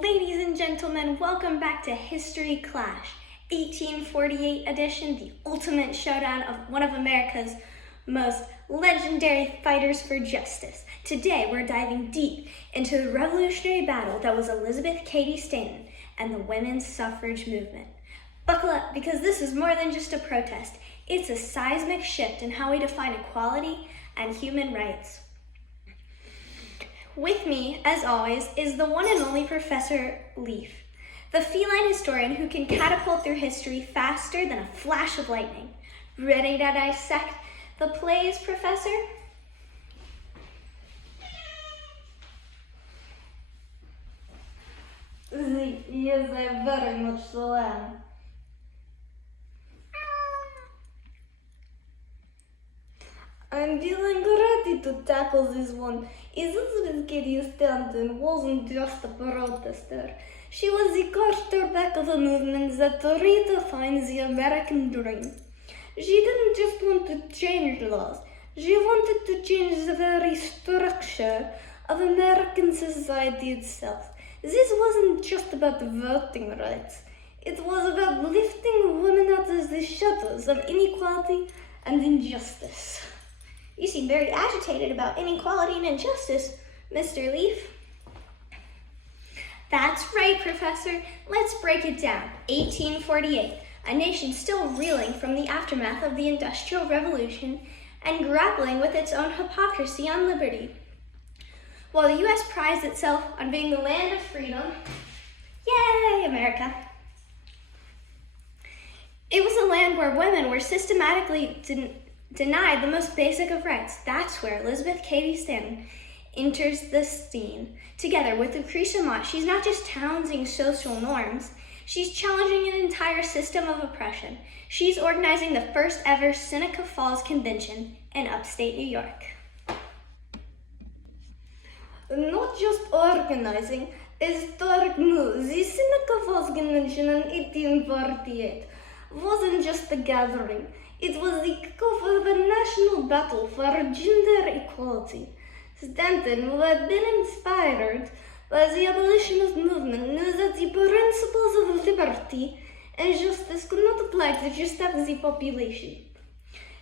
Ladies and gentlemen, welcome back to History Clash, 1848 edition, the ultimate showdown of one of America's most legendary fighters for justice. Today, we're diving deep into the revolutionary battle that was Elizabeth Cady Stanton and the women's suffrage movement. Buckle up, because this is more than just a protest. It's a seismic shift in how we define equality and human rights. With me, as always, is the one and only Professor Leaf, the feline historian who can catapult through history faster than a flash of lightning. Ready to dissect the plays, Professor? Yes, I very much so am. I'm feeling ready to tackle this one. Elizabeth Cady Stanton wasn't just a protester. She was the quarterback of a movement that redefined the American dream. She didn't just want to change laws. She wanted to change the very structure of American society itself. This wasn't just about voting rights. It was about lifting women out of the shadows of inequality and injustice. You seem very agitated about inequality and injustice, Mr. Leaf. That's right, Professor. Let's break it down. 1848, a nation still reeling from the aftermath of the Industrial Revolution and grappling with its own hypocrisy on liberty. While the U.S. prides itself on being the land of freedom, yay, America! It was a land where women were systematically denied the most basic of rights. That's where Elizabeth Cady Stanton enters the scene. Together with Lucretia Mott, she's not just challenging social norms, she's challenging an entire system of oppression. She's organizing the first ever Seneca Falls Convention in upstate New York. Not just organizing, a historic move. The Seneca Falls Convention in 1848 wasn't just a gathering. It was the kickoff of a national battle for gender equality. Stanton, who had been inspired by the abolitionist movement, knew that the principles of liberty and justice could not apply to just half the population.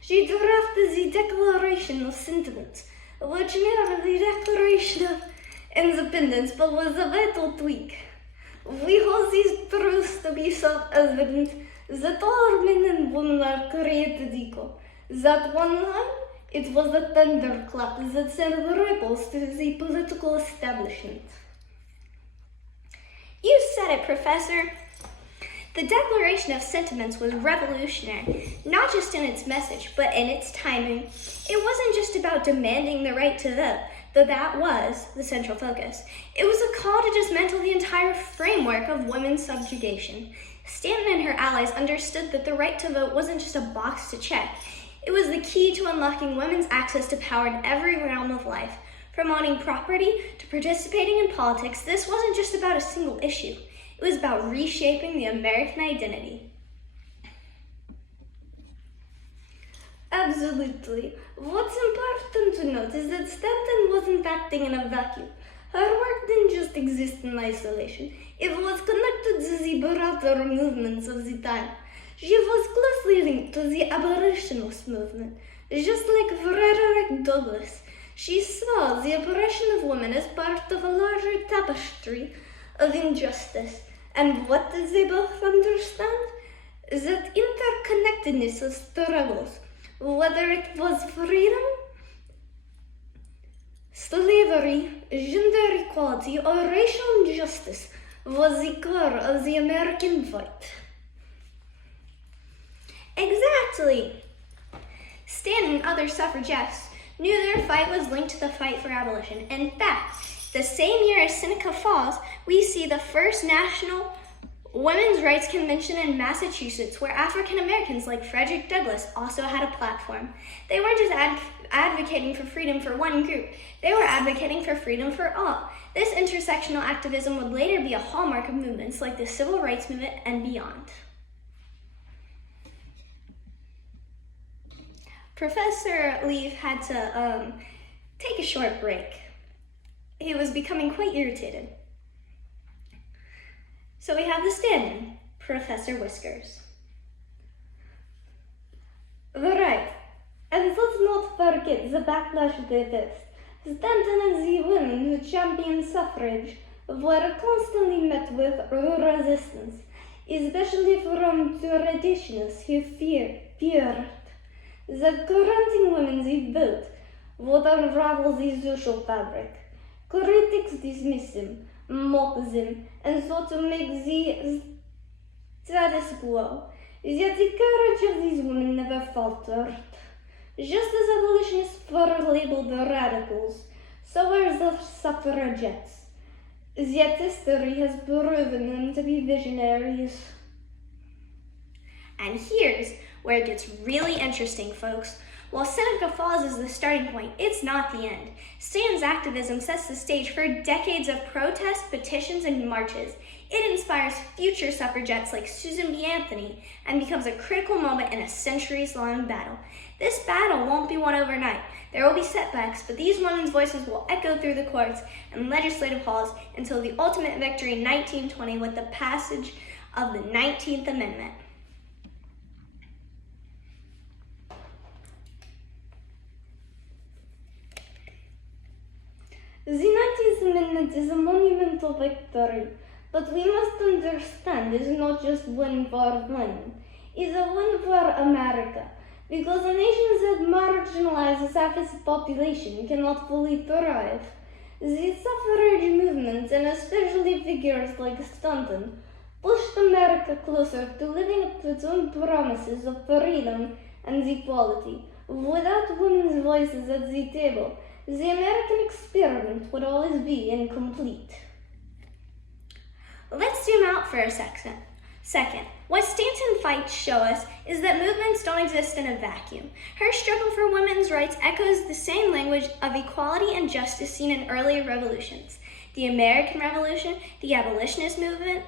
She drafted the Declaration of Sentiments, which mirrored the Declaration of Independence, but was a vital tweak. We hold these truths to be self-evident, that all men and women are created equal. That one line, it was a thunderclap that sent ripples to the political establishment. You said it, Professor. The Declaration of Sentiments was revolutionary, not just in its message, but in its timing. It wasn't just about demanding the right to vote, though that was the central focus. It was a call to dismantle the entire framework of women's subjugation. Stanton and her allies understood that the right to vote wasn't just a box to check. It was the key to unlocking women's access to power in every realm of life. From owning property to participating in politics, this wasn't just about a single issue. It was about reshaping the American identity. Absolutely. What's important to note is that Stanton wasn't acting in a vacuum. Her work didn't just exist in isolation. It was connected to the broader movements of the time. She was closely linked to the abolitionist movement. Just like Frederick Douglass, she saw the oppression of women as part of a larger tapestry of injustice. And what did they both understand? That interconnectedness of struggles, whether it was freedom, slavery, gender equality, or racial injustice, was the core of the American fight. Exactly. Stanton and other suffragettes knew their fight was linked to the fight for abolition. In fact, the same year as Seneca Falls, we see the first national women's rights convention in Massachusetts, where African Americans like Frederick Douglass also had a platform. They weren't just advocating for freedom for one group, they were advocating for freedom for all. This intersectional activism would later be a hallmark of movements like the Civil Rights Movement and beyond. Professor Leaf had to take a short break. He was becoming quite irritated. So we have the stand-in, Professor Whiskers. Right. And let's not forget the backlash they faced. Stanton and the women who championed suffrage were constantly met with resistance, especially from traditionalists who feared that granting women the vote would unravel the social fabric. Critics dismiss them, mock them, and sought to make the status quo. Yet the courage of these women never faltered. Just as abolitionists were labeled radicals, so were the suffragettes. Yet history has proven them to be visionaries. And here's where it gets really interesting, folks. While Seneca Falls is the starting point, it's not the end. Stanton's activism sets the stage for decades of protests, petitions, and marches. It inspires future suffragettes like Susan B. Anthony and becomes a critical moment in a centuries-long battle. This battle won't be won overnight. There will be setbacks, but these women's voices will echo through the courts and legislative halls until the ultimate victory in 1920 with the passage of the 19th Amendment. The 19th Amendment is a monumental victory, but we must understand it's not just win for women. It's a win for America, because a nation that marginalizes half its population cannot fully thrive. The suffrage movement, and especially figures like Stanton, pushed America closer to living up to its own promises of freedom and equality. Without women's voices at the table, the American experiment would always be incomplete. Let's zoom out for a second. What Stanton fights show us is that movements don't exist in a vacuum. Her struggle for women's rights echoes the same language of equality and justice seen in earlier revolutions. The American Revolution, the abolitionist movement,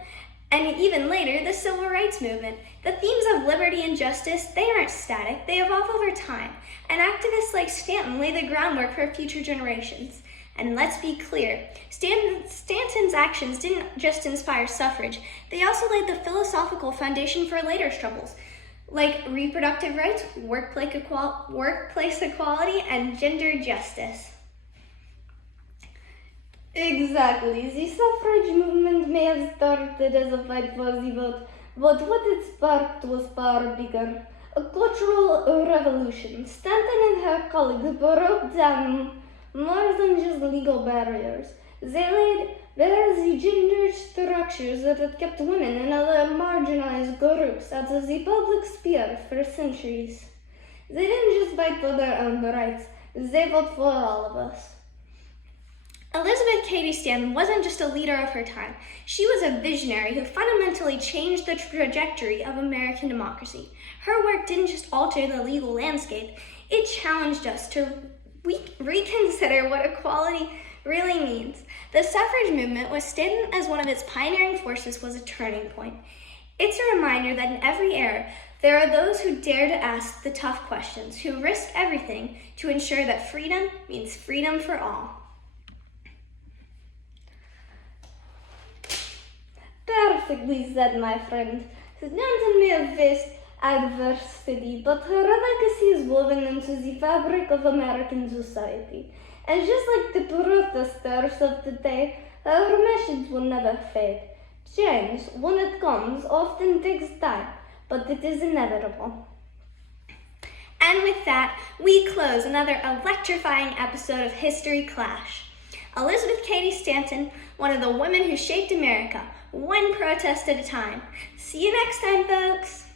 and even later, the civil rights movement. The themes of liberty and justice, they aren't static, they evolve over time. And activists like Stanton lay the groundwork for future generations. And let's be clear, Stanton's actions didn't just inspire suffrage, they also laid the philosophical foundation for later struggles, like reproductive rights, workplace equality, and gender justice. Exactly. The suffrage movement may have started as a fight for the vote, but what it sparked was far bigger. A cultural revolution. Stanton and her colleagues broke down more than just legal barriers. They laid bare the gender structures that had kept women and other marginalized groups out of the public sphere for centuries. They didn't just fight for their own rights, they fought for all of us. Elizabeth Cady Stanton wasn't just a leader of her time. She was a visionary who fundamentally changed the trajectory of American democracy. Her work didn't just alter the legal landscape, it challenged us to reconsider what equality really means. The suffrage movement, with Stanton as one of its pioneering forces, was a turning point. It's a reminder that in every era, there are those who dare to ask the tough questions, who risk everything to ensure that freedom means freedom for all. Perfectly said, my friend. Stanton may have faced adversity, but her legacy is woven into the fabric of American society. And just like the protesters of today, her message will never fade. Change, when it comes, often takes time, but it is inevitable. And with that, we close another electrifying episode of History Clash. Elizabeth Cady Stanton, one of the women who shaped America, one protest at a time. See you next time, folks.